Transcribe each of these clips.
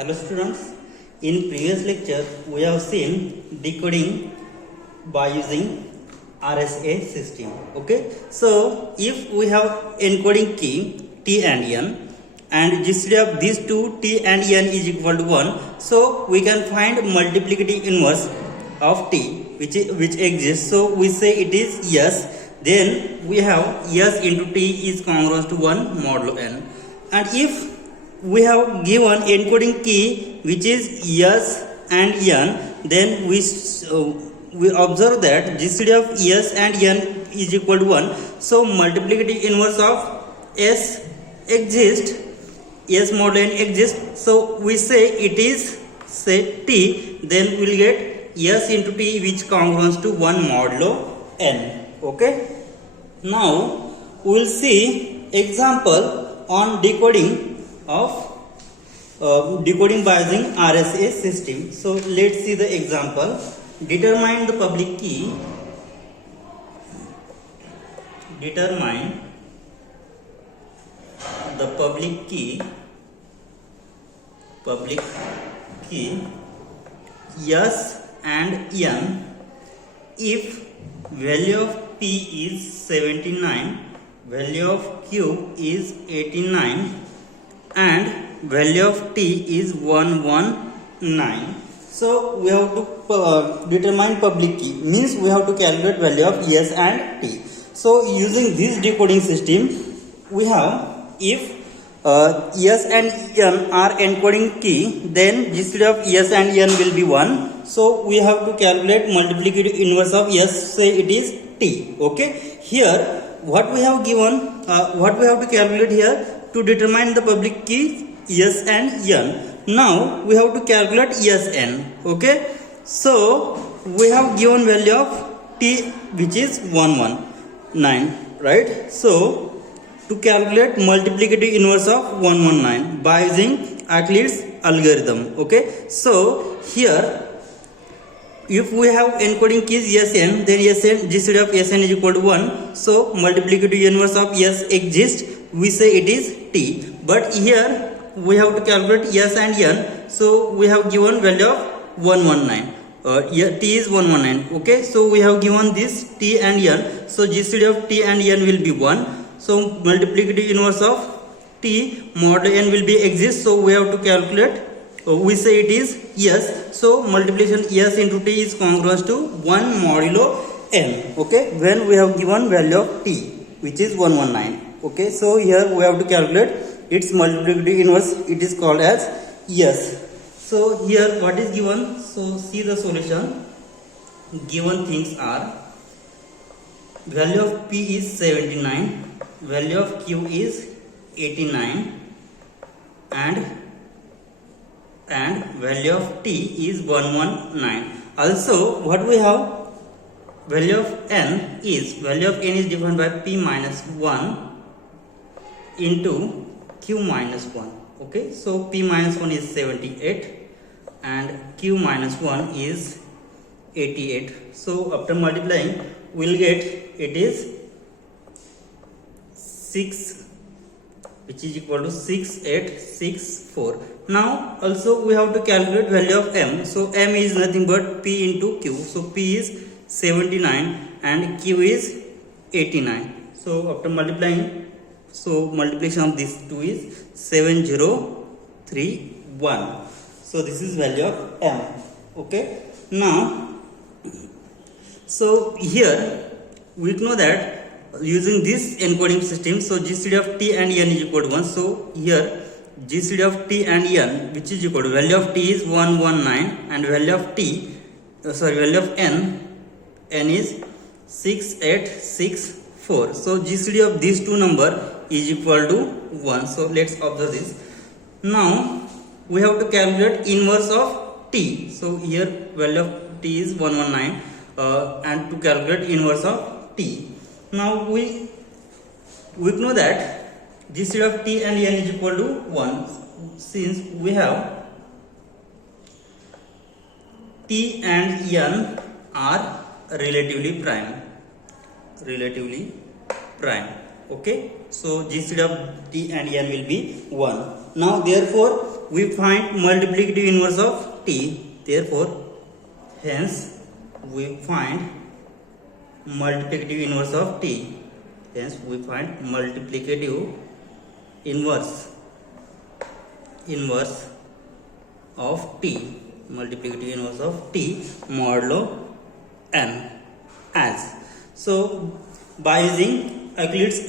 Hello students, in previous lecture we have seen decoding by using RSA system. Okay, so if we have encoding key T and N and GCD of these two T and N is equal to 1, so we can find multiplicative inverse of T which exists. So we say it is yes, then we have yes into T is congruous to 1 modulo N. And if we have given encoding key which is yes and n, then we observe that GCD of yes and n is equal to 1. So multiplicative inverse of s exists, s mod n exists. So we say it is say t, then we will get yes into t which congruous to 1 modulo n. Okay, now we will see example on decoding of decoding by using RSA system. So let's see the example. Determine the public key. Determine the public key. Public key yes and n if value of p is 79, value of q is 89, and value of t is 119. So we have to determine public key, means we have to calculate value of yes and t. So using this decoding system, we have if yes and n are encoding key, then GCD of yes and n will be 1. So we have to calculate multiplicative inverse of yes, say it is t. Okay, here what we have given, what we have to calculate here to determine the public key yes and n. Now we have to calculate yes n. Okay, so we have given value of t which is 119, right? So to calculate multiplicative inverse of 119 by using Euclid's algorithm. Okay, so here if we have encoding keys yes n, then yes n GCD of yes n is equal to 1. So multiplicative inverse of yes exists, we say it is t. But here we have to calculate yes and n, so we have given value of 119. T is 119. Okay, so we have given this t and n, so GCD of t and n will be 1. So multiplicative inverse of t mod n will be exist, so we have to calculate, we say it is yes, so multiplication yes into t is congruous to 1 modulo n. Okay, when we have given value of t which is 119. Okay, so here we have to calculate its multiplicative inverse, it is called as yes. So here what is given, so see the solution. Given things are value of p is 79, value of q is 89, and value of t is 119. Also what we have, value of n is defined by p minus 1 into q minus 1. Okay, so p minus 1 is 78 and q minus 1 is 88. So after multiplying we will get it is 6 which is equal to 6864. Now also we have to calculate value of m. So m is nothing but p into q. So p is 79 and q is 89. So after multiplying, so multiplication of these two is 7031. So this is value of m. Okay, now so here we know that using this encoding system, so GCD of t and n is equal to 1. So here GCD of t and n which is equal to value of t is 119 and value of value of n is 6864. So GCD of these two number is equal to 1. So let's observe this. Now we have to calculate inverse of t. So here value of t is 119 and to calculate inverse of t. Now we know that GCD of t and n is equal to 1, since we have t and n are relatively prime. Okay, so GCD of t and n will be 1. Now therefore we find multiplicative inverse of t. Therefore, hence we find multiplicative inverse of t. Hence we find multiplicative inverse of t. Multiplicative inverse of t modulo n as. So by using Euclid's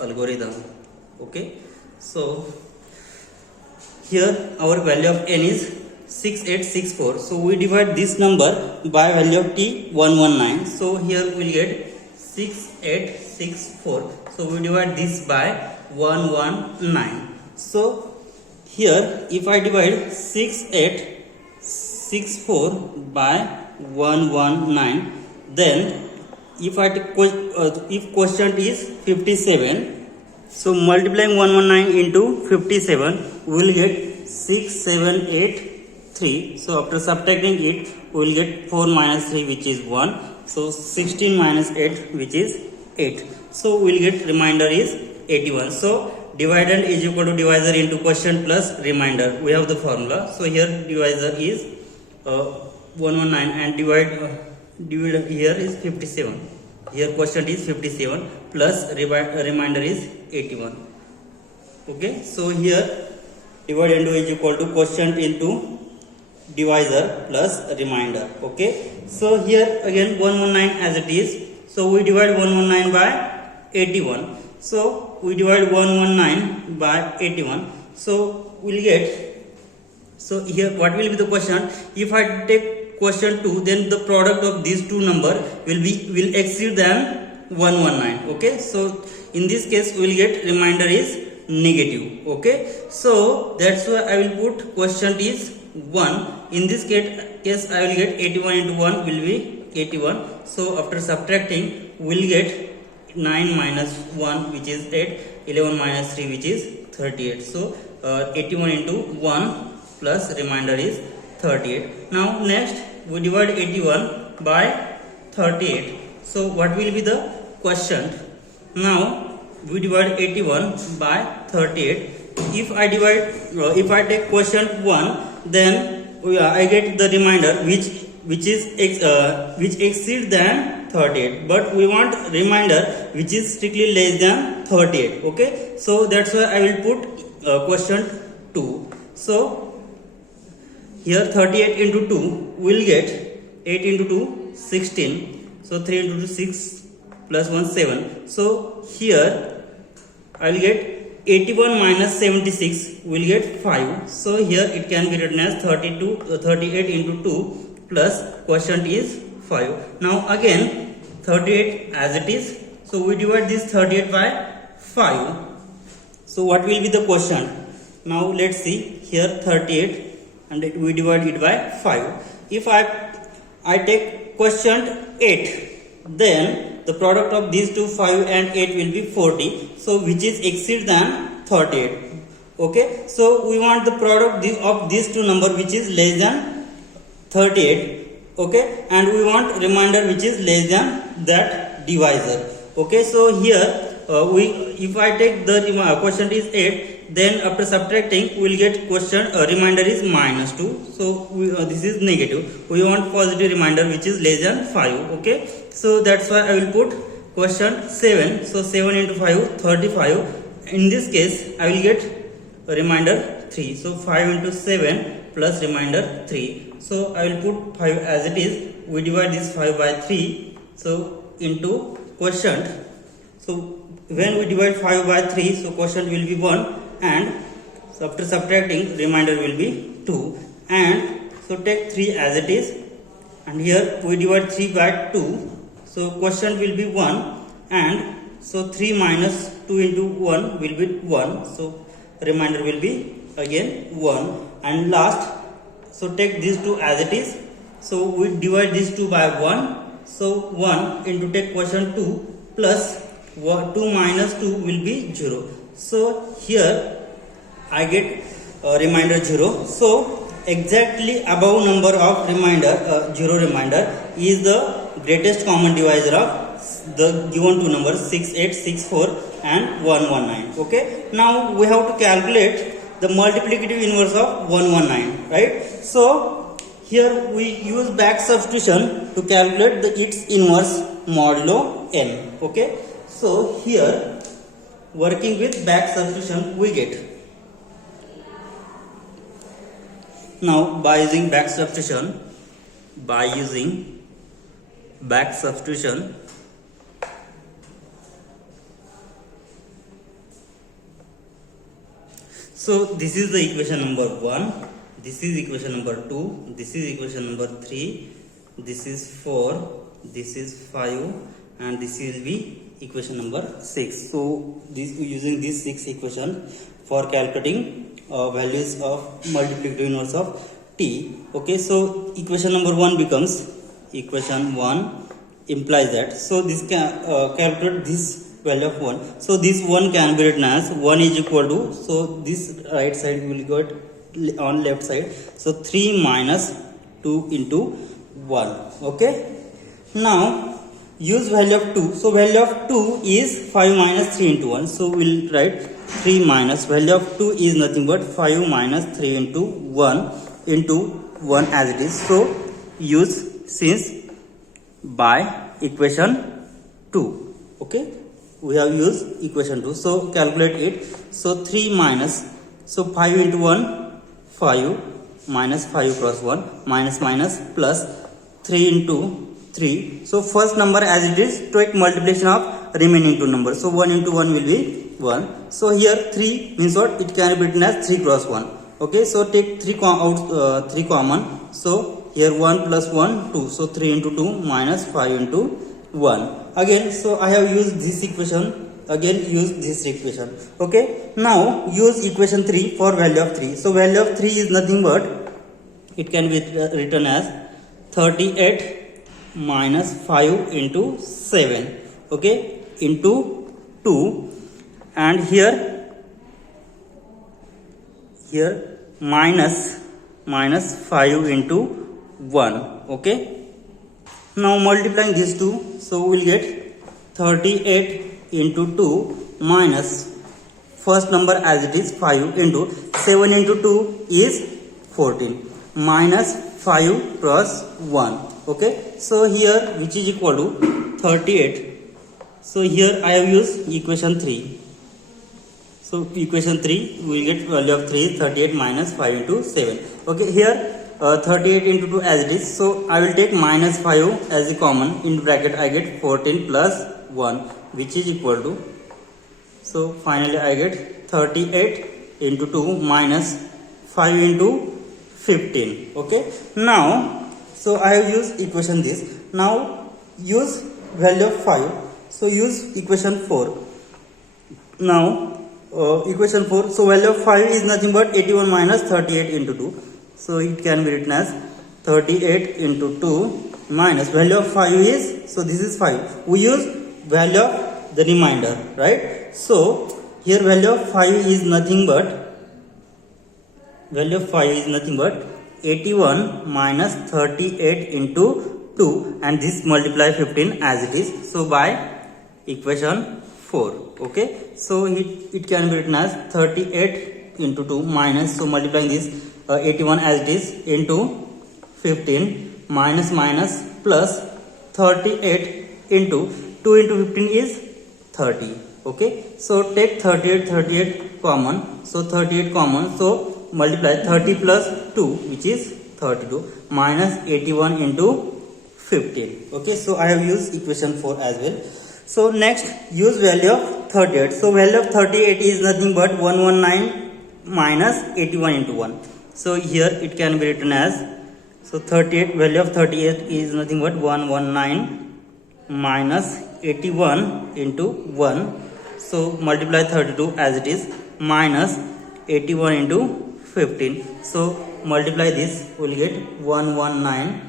algorithm. Okay. So here our value of n is 6864. So we divide this number by value of t 119. So here we will get 6864. So we divide this by 119. So here if I divide 6864 by 119, then if I take if quotient is 57, so multiplying 119 into 57, we will get 6783. So after subtracting it, we will get 4 minus 3, which is 1. So 16 minus 8, which is 8. So we will get remainder is 81. So dividend is equal to divisor into quotient plus remainder. We have the formula. So here divisor is 119 and divider here is 57. Here quotient is 57 plus remainder is 81. Okay. So here dividend is equal to quotient into divisor plus remainder. Okay. So here again 119 as it is. So we divide 119 by 81. So we divide 119 by 81. So we'll get. So here what will be the quotient? If I take quotient 2, then the product of these two number will exceed than 119. Okay. So in this case we will get remainder is negative. Okay. So that's why I will put quotient is 1. In this case I will get 81 into 1 will be 81. So after subtracting we will get 9 minus 1, which is 8, 11 minus 3, which is 38. So 81 into 1 plus remainder is 38. Now next we divide 81 by 38. So what will be the quotient? Now we divide 81 by 38. If I take quotient 1, then I get the remainder which exceeds than 38, but we want remainder which is strictly less than 38. Okay. So that's why I will put quotient 2. So here 38 into 2 will get 8 into 2 16. So 3 into 2 6 plus 1 7. So here I will get 81 minus 76 will get 5. So here it can be written as 38 into 2 plus quotient is 5. Now again 38 as it is. So we divide this 38 by 5. So what will be the quotient? Now let's see here 38 and we divide it by 5. If I take quotient 8, then the product of these two 5 and 8 will be 40. So which is exceed than 38. Okay. So we want the product of these two number which is less than 38. Okay. And we want remainder which is less than that divisor. Okay. So here if I take the quotient is 8, then after subtracting we will get quotient remainder is minus 2. So this is negative. We want positive remainder which is less than 5. Okay. So that's why I will put quotient 7. So 7 into 5 35. In this case I will get remainder 3. So 5 into 7 plus remainder 3. So I will put 5 as it is. We divide this 5 by 3. So into quotient. So when we divide 5 by 3, so quotient will be 1, and so after subtracting remainder will be 2. And so take 3 as it is, and here we divide 3 by 2. So quotient will be 1, and so 3 minus 2 into 1 will be 1. So remainder will be again 1. And last, so take these 2 as it is. So we divide these 2 by 1. So 1 into take quotient 2 plus 2 minus 2 will be 0. So here I get remainder 0. So exactly above number of remainder 0 remainder is the greatest common divisor of the given two numbers 6864 and 119. Okay, now we have to calculate the multiplicative inverse of 119, right? So here we use back substitution to calculate its inverse modulo n. Okay, so here working with back substitution we get, now by using back substitution, so this is the equation number 1, this is equation number 2, this is equation number 3, this is 4, this is 5, and this will be equation number 6. So this using these 6 equation for calculating values of multiplicative inverse of t. Okay, so equation number 1 becomes, equation 1 implies that, so this can calculate this value of 1. So this 1 can be written as 1 is equal to, so this right side will get on left side, so 3 minus 2 into 1. Okay, now use value of 2. So value of 2 is 5 minus 3 into 1. So we'll write 3 minus value of 2 is nothing but 5 minus 3 into 1 as it is. So use since by equation 2. Okay, we have used equation 2. So calculate it. So 3 minus, so 5 into 1 5 minus 5 cross 1 minus minus plus 3 into 3. So first number as it is, take multiplication of remaining two numbers. So 1 into 1 will be 1. So here 3 means what? It can be written as 3 cross 1. Okay, so take 3 common. So here 1 plus 1 2. So 3 into 2 minus 5 into 1. Again, so I have used this equation. Again use this equation. Okay, now use equation 3 for value of 3. So value of 3 is nothing but, it can be written as 38 minus 5 into 7, okay, into 2, and here minus 5 into 1. Okay, now multiplying these two, so we'll get 38 into 2 minus first number as it is 5 into 7 into 2 is 14 minus 5 cross 1. Okay, so here which is equal to 38. So here I have used equation 3. So equation 3 we will get value of 3 is 38 minus 5 into 7. Okay, here 38 into 2 as it is. So I will take minus 5 as a common. In bracket I get 14 plus 1 which is equal to, so finally I get 38 into 2 minus 5 into 15. Okay, now so I have used equation this. Now use value of 5. So use equation 4. Now equation 4. So value of 5 is nothing but 81 minus 38 into 2. So it can be written as 38 into 2 minus value of 5 is, so this is 5. We use value of the remainder, right? So here value of 5 is nothing but, 81 minus 38 into 2, and this multiply 15 as it is. So by equation 4. Okay, so it can be written as 38 into 2 minus, so multiplying this 81 as it is into 15 minus minus plus 38 into 2 into 15 is 30. Okay, so take 38 common. So 38 common, so multiply 30 plus 2 which is 32 minus 81 into 15. Okay, so I have used equation 4 as well. So next use value of 38. So value of 38 is nothing but 119 minus 81 into 1. So here it can be written as, so 38, value of 38 is nothing but 119 minus 81 into 1. So multiply 32 as it is minus 81 into 15. So multiply this, we will get 119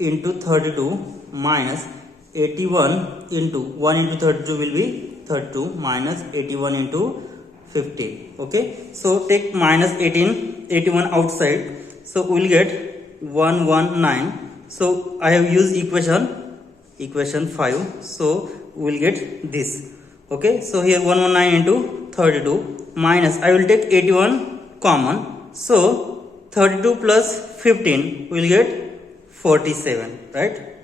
into 32 minus 81 into 1 into 32 will be 32 minus 81 into 15. Okay, so take minus 81 outside, so we will get 119. So I have used equation equation 5. So we will get this. Okay, so here 119 into 32 minus, I will take 81 common. So 32 plus 15 will get 47, right?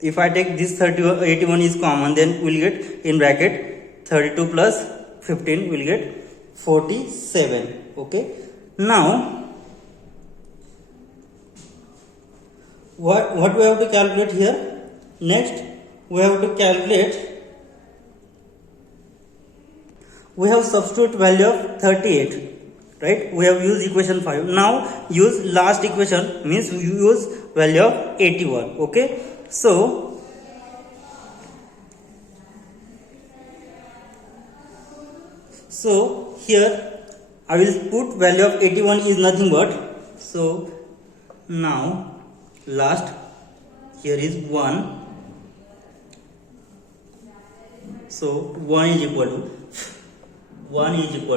If I take this 81 is common, then we will get in bracket 32 plus 15 will get 47. Okay, now what we have to calculate here? Next we have to calculate, we have substitute value of 38, right? We have used equation 5. Now use last equation, means you use value of 81. Okay, so here I will put value of 81 is nothing but, so now last here is 1, so 1 is equal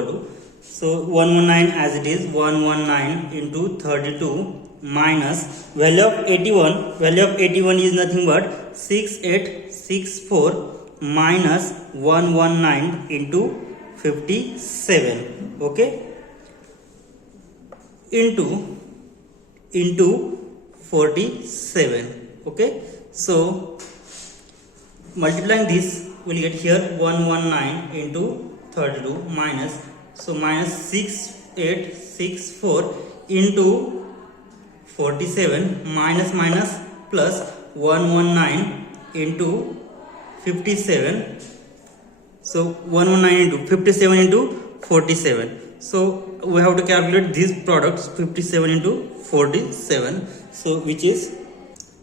to, so 119 as it is, 119 into 32 minus value of 81 is nothing but 6864 minus 119 into 57. Okay, into 47. Okay, so multiplying this will get here 119 into 32 minus, so minus 6864 into 47 minus plus 119 into 57. So 119 into 57 into 47. So we have to calculate these products, 57 into 47. So which is,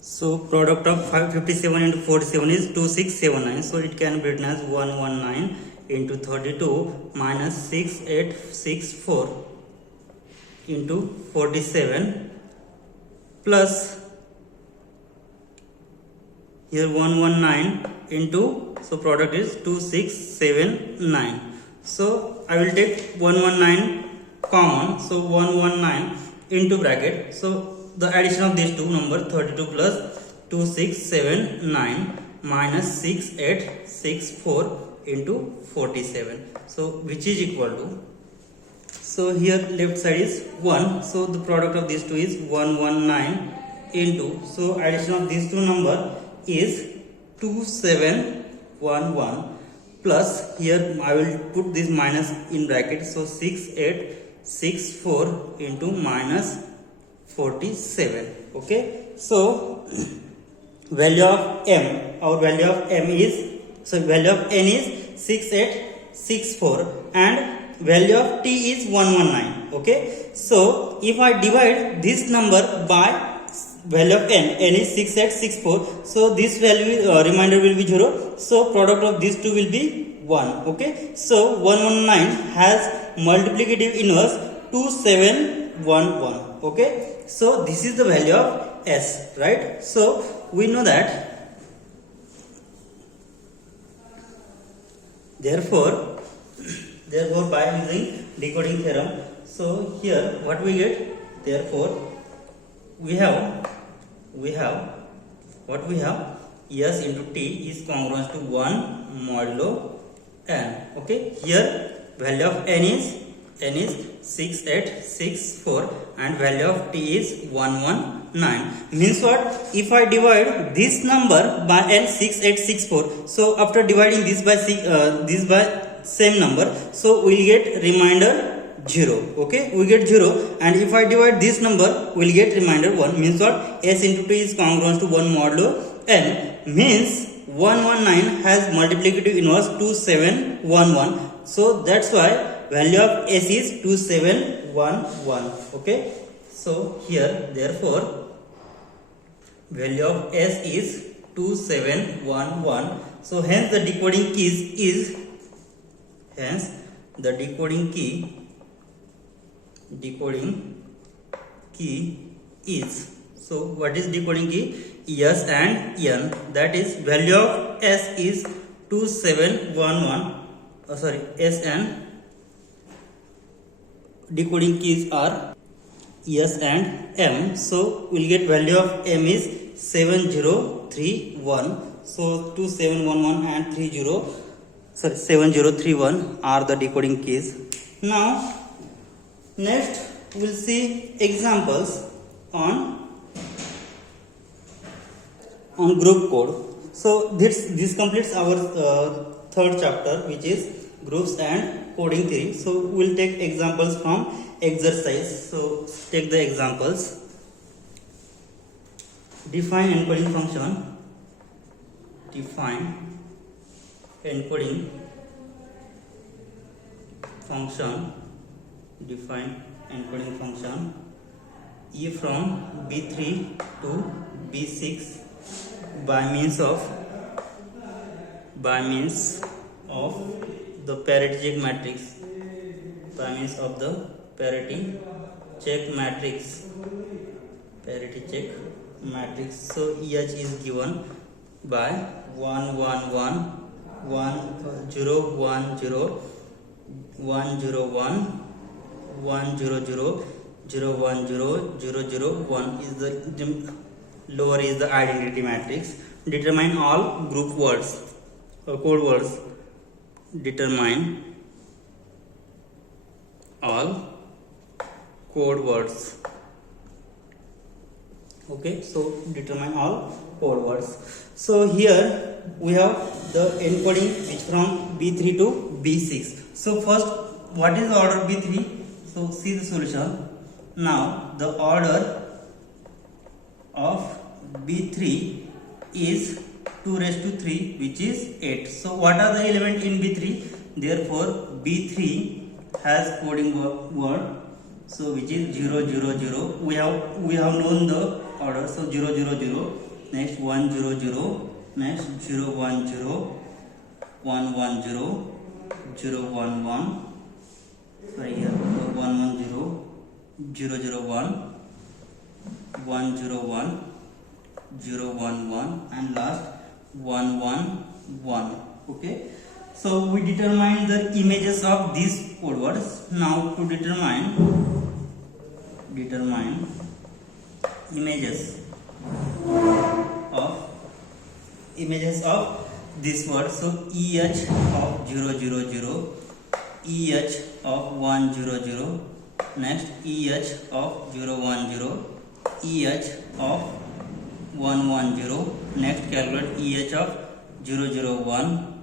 so product of 57 into 47 is 2679. So it can be written as 119 into 32 minus 6864 into 47 plus here 119 into, so product is 2679. So I will take 119 common, so 119 into bracket, so the addition of these two number 32 plus 2679 minus 6864 into 47, so which is equal to, so here left side is 1, so the product of these two is 119 into, so addition of these two number is 2711 plus, here I will put this minus in bracket, so 6864 into minus 47. Okay, so value of m, our value of m is, so value of n is 6864 and value of t is 119. Okay, so if I divide this number by value of n is 6864, so this value remainder will be 0, so product of these two will be 1. Okay, so 119 has multiplicative inverse 2711. Okay, so this is the value of s, right? So we know that, therefore by using decoding theorem, so here what we get, therefore we have what we have, s into t is congruent to 1 modulo n. Okay, here value of n is 6864 and value of t is 119. Means what? If I divide this number by n 6864, so after dividing this by same number, so we will get remainder 0. Okay, we get 0, and if I divide this number, we will get remainder 1. Means what? S into t is congruent to 1 modulo n, means 119 has multiplicative inverse 2711. So that's why value of s is 2711. Okay, so here therefore value of s is 2711. So hence the decoding key is, so what is decoding key? S and n, that is value of s is 2711, s and decoding keys are s and m, so we'll get value of m is 7031. So 2711 and 7031 are the decoding keys. Now next we'll see examples on group code. So this completes our third chapter, which is groups and coding theory. So we'll take examples from exercise. So take the examples. Define encoding function. Define encoding function. Define encoding function E from B3 to B6 by means of the parity check matrix. By means of the parity check matrix. Parity check matrix. So EH is given by 1 1 1 1 0 1 0 1 0 1 1 0 0 0 1 0 0 0 1 is the lower is the identity matrix. Determine all group words or code words. Determine all code words. Okay, so determine all code words. So here we have the encoding which from B3 to B6. So first, what is the order B3? So see the solution. Now the order of B3 is 2 raised to 3, which is 8. So what are the elements in B3? Therefore B3 has coding word, so which is 0 0 0. We have known the order. So 0 0 0, next 1 0 0, next 0 1 0, 1 1 0, 0 1 1. Sorry, here 1 1 0, 0 0 1, 1 0 1, 0 1 1, and last 1 1 1. Okay, so we determine the images of these code words. Now to determine images of this word. So EH of 0 0 0, EH of 1 0 0, next EH of 0 1 0, EH of 1 1 0, next calculate EH of 0 0 1,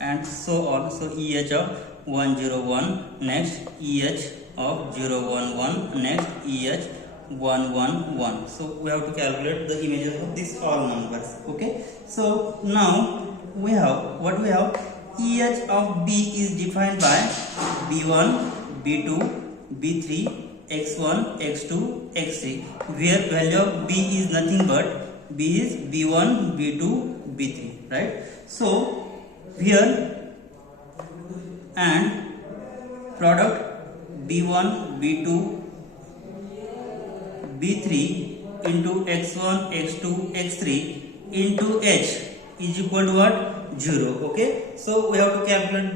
and so on. So EH of 1 0 1, next EH of 0 1 1, next EH 1 1 1. So we have to calculate the images of these all numbers. Okay, so now we have EH of B is defined by B1 B2 B3 x1 x2 x3, where value of B is nothing but B is B1 B2 B3, right? So here and product B1 B2 B3 into x1 x2 x3 into H is equal to what? 0. Okay, so we have to calculate,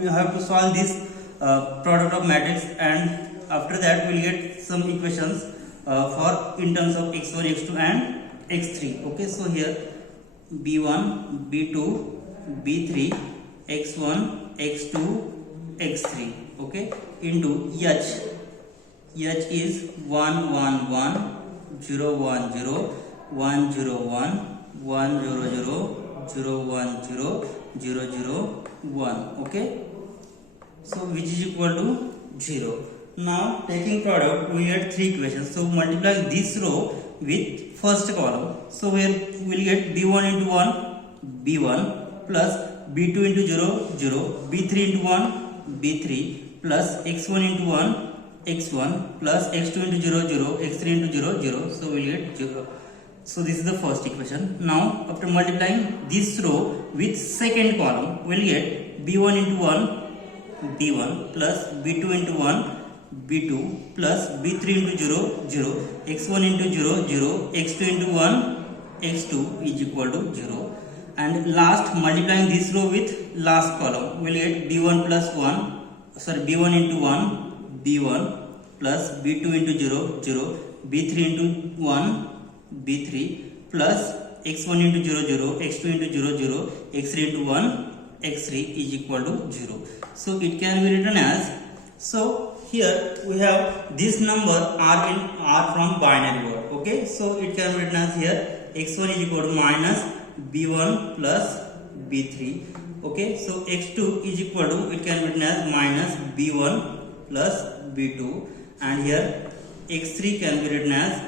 we have to solve this product of matrix, and after that we will get some equations for in terms of x1 x2 and x3. Okay, so here B1 B2 B3 x1 x2 x3, okay, into H is 1 1 1 0 1 0 1 0 1 1 0 0 0 1 0 0 0 1. Okay, so which is equal to 0. Now taking product, we get three equations. So multiply this row with first column. So we will get B1 into 1 B1 plus B2 into 0 0, B3 into 1 B3 plus x1 into 1 x1 plus x2 into 0 0, x3 into 0 0. So we will get 0. So this is the first equation. Now after multiplying this row with second column, we will get B1 into 1 B1 plus B2 into 1 B2 plus B3 into 0 0, x1 into 0 0, x2 into 1 x2 is equal to 0. And last, multiplying this row with last column, we will get B1 plus 1, sorry, B1 into 1 B1 plus B2 into 0 0, B3 into 1 B3 plus x1 into 0 0, x2 into 0 0, x3 into 1, x3 is equal to 0. So it can be written as, so here we have this number are from binary word. Okay, so it can be written as here x1 is equal to minus b1 plus b3. Okay, so x2 is equal to, it can be written as minus b1 plus b2, and here x3 can be written as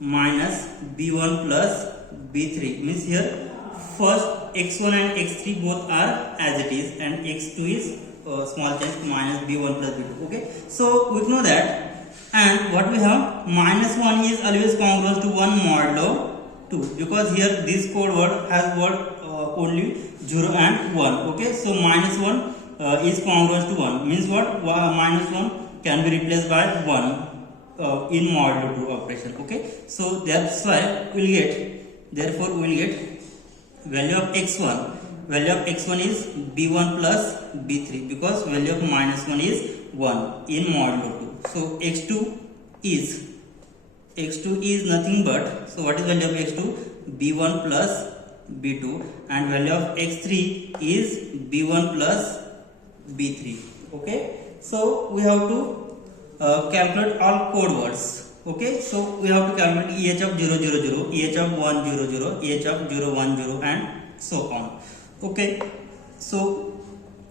minus b1 plus b3. Means here first x1 and x3 both are as it is, and x2 is small change minus b1 plus b2. Okay, so we know that, and what we have, minus 1 is always congruous to 1 modulo 2, because here this code word has word only 0 and 1. Okay, so minus 1 is congruous to 1, means what, minus 1 can be replaced by 1 in modulo 2 operation. Okay, so that's why we'll get, therefore we will get value of x1, value of x1 is b1 plus b3, because value of minus 1 is 1 in modulo 2. So x2 is nothing but, so what is value of x2, b1 plus b2, and value of x3 is b1 plus b3. Okay, so we have to calculate all code words. Okay, so we have to calculate EH of 0 0 0, EH of 1 0 0, EH of 0 1 0, and so on. Okay, so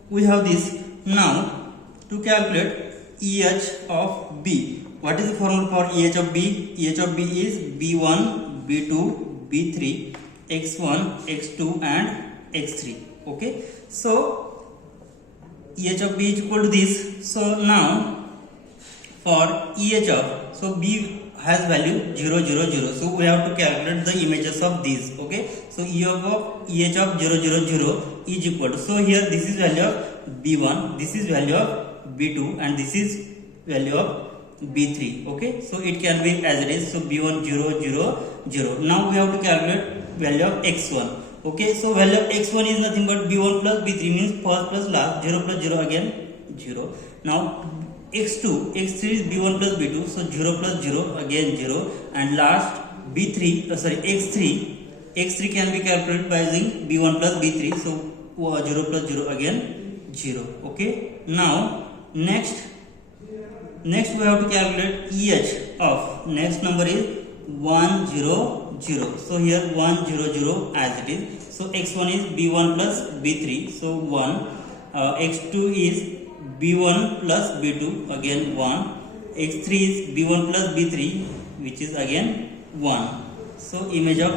we have this. Now to calculate EH of B, what is the formula for EH of B? EH of B is b1 b2 b3 x1 x2 and x3. Okay, so EH of B is equal to this. So now for EH of, so B has value 0 0 0, so we have to calculate the images of these. Okay, so EH of 0 0 0 is equal to, so here this is value of b1, this is value of b2, and this is value of b3. Okay, so it can be as it is, so b1 0 0 0. Now we have to calculate value of x1. Okay, so value of x1 is nothing but b1 plus b3, means first plus last, 0 plus 0 again 0. Now x3 is b1 plus b2, so 0 plus 0 again 0, and last x3 can be calculated by using b1 plus b3, so 0 plus 0 again 0. Okay, now next we have to calculate EH of next number is 1 0 0. So here 1 0 0 as it is, so x1 is b1 plus b3, so 1, x2 is b1 plus b2, again 1, x3 is b1 plus b3, which is again 1. So image of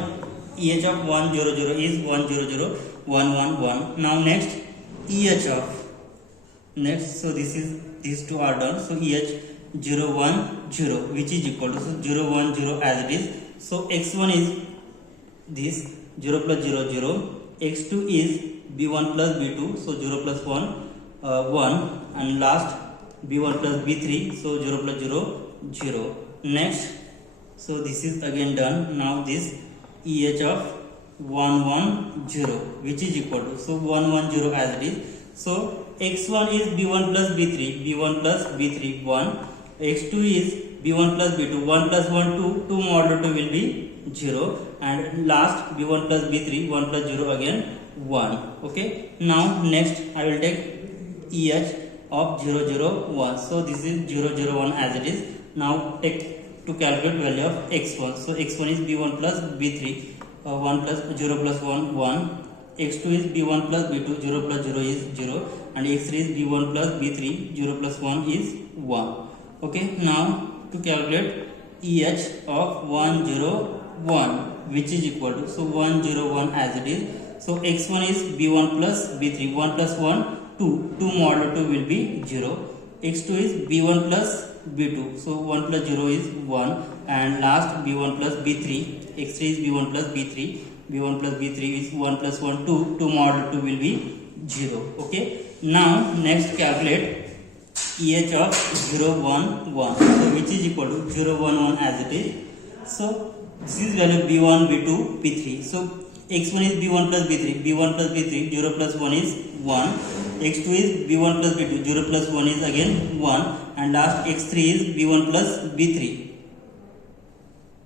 EH of 1 0 0 is 1 0 0 1 1 1. Now next EH of next, so these two are done, so EH 0 1 0, which is equal to, so 0 1 0 as it is, so x1 is this 0 plus 0 0, x2 is b1 plus b2, so 0 plus 1 1, and last b1 plus b3, so 0 plus 0 0. Next, so this is again done. Now this EH of 1 1 0, which is equal to, so 1 1 0 as it is, so x1 is b1 plus b3, b1 plus b3 1, x2 is b1 plus b2, 1 plus 1 2, 2 modulo 2 will be 0, and last b1 plus b3, 1 plus 0 again 1. Okay, now next I will take EH of 0 0 1, so this is 0 0 1 as it is. Now take to calculate value of x1, so x1 is b1 plus b3, 1 plus 0 plus 1 1, x2 is b1 plus b2, 0 plus 0 is 0, and x3 is b1 plus b3, 0 plus 1 is 1. Okay, now to calculate EH of 1 0 1, which is equal to, so 1 0 1 as it is, so x1 is b1 plus b3, 1 plus 1 2, 2 modulo 2 will be 0, x2 is b1 plus b2, so 1 plus 0 is 1, and last b1 plus b3, x3 is b1 plus b3, b1 plus b3 is 1 plus 1 2, 2 modulo 2 will be 0. Okay, now next calculate EH of 0 1 1, so which is equal to 0 1 1 as it is, so this is value b1 b2 b3, so x1 is b1 plus b3, b1 plus b3, 0 plus 1 is 1, x2 is b1 plus b2, 0 plus 1 is again 1, and last x3 is b1 plus b3.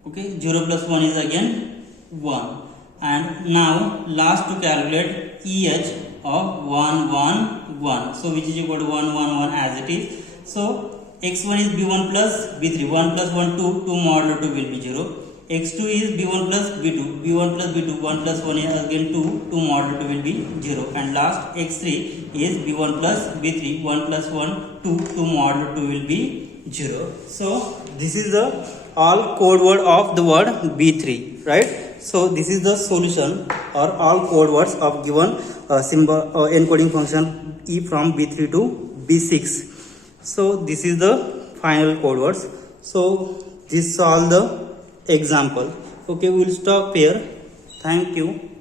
Okay, 0 plus 1 is again 1. and now last to calculate EH of 1 1 1. So which is equal to 1 1 1 as it is. So x1 is b1 plus b3, 1 plus 1 2, 2 modulo 2 will be 0. x2 is b1 plus b2, b1 plus b2, 1 plus 1 is again 2, 2 modulo 2 will be 0. And last x3 is b1 plus b3, 1 plus 1 2, 2 modulo 2 will be 0. So this is the all code word of the word b3, right? So this is the solution or all code words of given symbol encoding function e from b3 to b6. So this is the final code words. So this is all the example. Okay, we will stop here. Thank you.